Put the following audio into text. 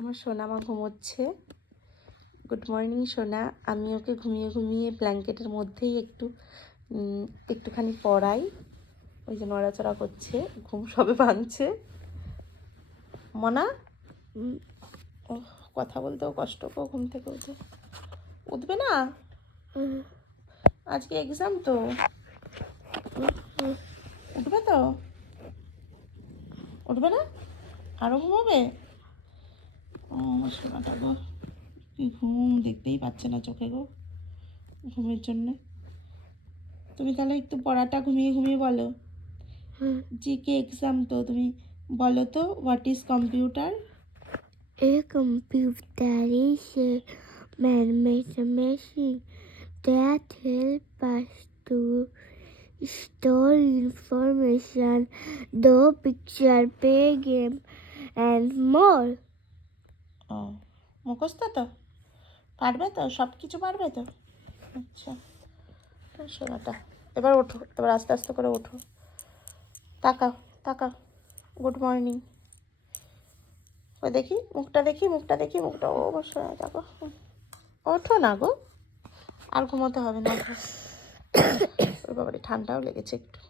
আমার সোনা মা ঘুমোচ্ছে। গুড মর্নিং সোনা। আমি ওকে ঘুমিয়ে ঘুমিয়ে ব্ল্যাঙ্কেটের মধ্যেই একটুখানি পড়াই। ওই যে নড়াচড়া করছে, ঘুম সবে ভাঙছে। মনা ও কথা বলতেও কষ্ট গো, ঘুম থেকে উঠবে না। আজকে এক্সাম তো, উঠবে তো? উঠবে না? আরো ঘুমাবে? ও আমার সোনাটা গো, কি ঘুম, দেখতেই পাচ্ছে না চোখে গো ঘুমের জন্যে। তুমি তাহলে একটু পড়াটা ঘুমিয়ে ঘুমিয়ে বলো। জিকে এক্সাম তো, তুমি বলো তো, what is computer? A computer is a man-made machine that helps us to store information, do picture, play game, and more. ও মুখস্থ তো, পারবে তো, সব কিছু পারবে তো? আচ্ছা সোনাটা, এবার ওঠো, এবার আস্তে আস্তে করে ওঠো। তাকাও তাকাও, গুড মর্নিং। ওই দেখি মুখটা, দেখি মুখটা, দেখি মুখটা। ও সোনা দেখো, ওঠো না গো, আর ঘুমোতে হবে না। ওই বাবারে ঠান্ডাও লেগেছে একটু।